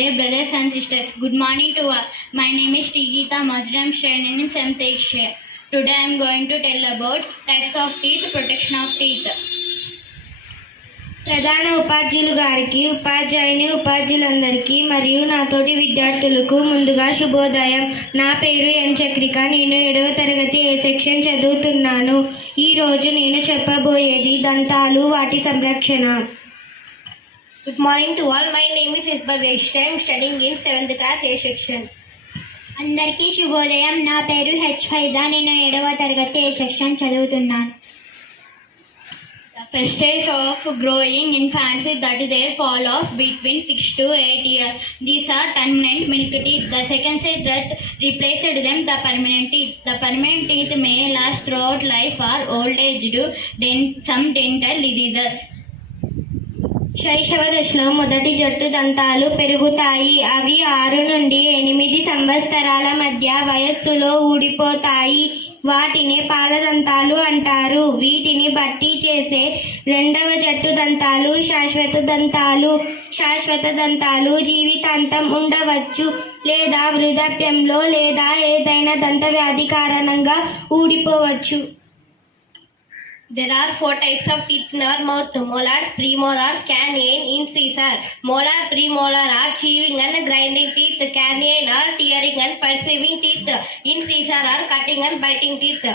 dear brothers and sisters. Good morning to all. My name is Tigita Madhuram Shrenin in 7th year. Today I am going to tell about types of teeth, protection of teeth. ప్రధాన ఉపాధ్యాయులు గారికి, ఉపాధ్యాయుని ఉపాధ్యాయులందరికీ మరియు నాతోటి విద్యార్థులకు ముందుగా శుభోదయం. నా పేరు ఎన్ చక్రిక. నేను 7వ తరగతి ఏ సెక్షన్ చదువుతున్నాను. ఈరోజు నేను చెప్పబోయేది దంతాలు, వాటి సంరక్షణ. Good morning to all. My name is Isba Vaishya. I am studying in 7th class A section. అందరికీ శుభోదయం. నా పేరు హెచ్ ఫైజా. నేను 7వ తరగతి ఏ సెక్షన్ చదువుతున్నాను. The first stage of growing infants is that their fall off between 6 to 8 years. These are permanent milk teeth. The second stage that replaced them the permanent teeth. The permanent teeth may last throughout life or old age due to some dental diseases. శైశవ దశలో మొదటి జట్టు దంతాలు పెరుగుతాయి. అవి 6 నుండి 8 సంవత్సరాల మధ్య వయస్సులో ఊడిపోతాయి. వాటిని పాలదంతాలు అంటారు. వీటిని భర్తీ చేసే రెండవ జట్టు దంతాలు శాశ్వత దంతాలు. శాశ్వత దంతాలు జీవితాంతం ఉండవచ్చు లేదా వృద్ధాప్యంలో లేదా ఏదైనా దంత వ్యాధి కారణంగా ఊడిపోవచ్చు. There are 4 types of teeth in our mouth: molars, premolars, canine, incisor. Molar, premolar are chewing and grinding teeth. Canine are tearing and perceiving teeth. Incisor are cutting and biting teeth.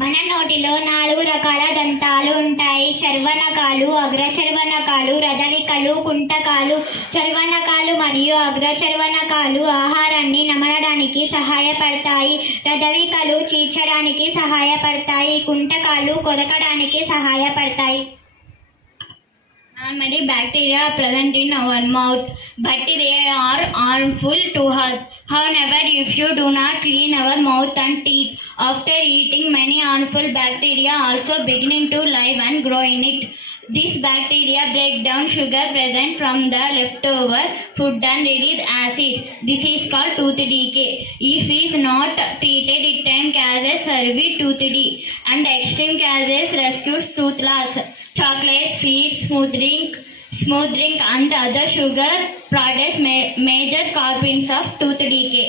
మన నోటిలో 4 రకాల దంతాలు ఉంటాయి: చర్వనకాలు, అగ్రచర్వనకాలు, రదవికలు, కుంటకాలు. చర్వనకాలు మరియు అగ్రచర్వనకాలు ఆహారాన్ని నమలడానికి సహాయపడతాయి. రదవికలు చీల్చడానికి సహాయపడతాయి. కుంటకాలు కొరకడానికి సహాయపడతాయి. Many bacteria are present in our mouth, but they are harmful to us. However, if you do not clean our mouth and teeth after eating, many harmful bacteria also beginning to live and grow in it. These bacteria break down sugar present from the leftover food and release acids. This is called tooth decay. If it is not treated, it can cause severe tooth decay and extreme causes rescues tooth loss. Chocolates, sweets, smooth drink and other sugar products major culprits of tooth decay.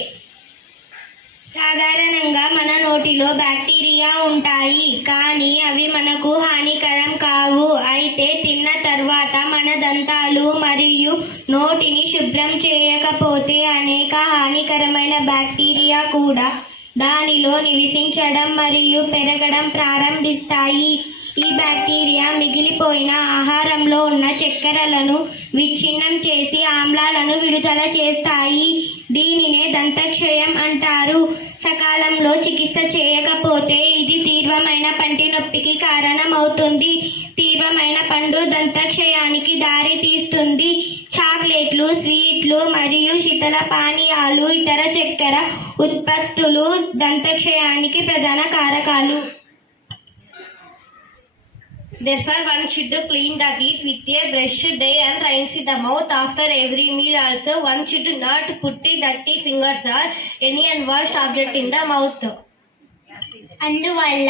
సాధారణంగా మన నోటిలో bacteria ఉంటాయి, కానీ అవి మనకు హానికరం కావు. అయితే తిన్న తర్వాత మన దంతాలు మరియు నోటిని శుభ్రం చేయకపోతే అనేక హానికరమైన బ్యాక్టీరియా కూడా దానిలో నివసించడం మరియు పెరగడం ప్రారంభిస్తాయి. ఈ బ్యాక్టీరియా మిగిలిపోయిన ఆహారంలో ఉన్న చక్కెరలను విచ్ఛిన్నం చేసి ఆమ్లాలను విడుదల చేస్తాయి. దీనినే దంతక్షయం అంటారు. సకాలంలో చికిత్స చేయకపోతే ఇది తీవ్రమైన పంటి నొప్పికి కారణమవుతుంది. తీవ్రమైన పండు దంతక్షయానికి దారి తీస్తుంది. చాక్లెట్లు, స్వీట్లు మరియు శీతల పానీయాలు, ఇతర చక్కెర ఉత్పత్తులు దంతక్షయానికి ప్రధాన కారకాలు. Therefore, one should clean the teeth with a brush day and rinse the mouth after every meal. Also, one should not put the dirty fingers or any unwashed object in the mouth. అందువల్ల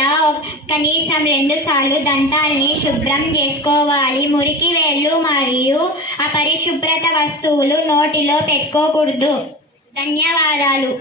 కనీసం 2 సార్లు దంతాల్ని శుభ్రం చేసుకోవాలి. మురికి వేళ్ళు మరియు అపరిశుభ్రత వస్తువులు నోటిలో పెట్టుకోకూడదు. ధన్యవాదాలు.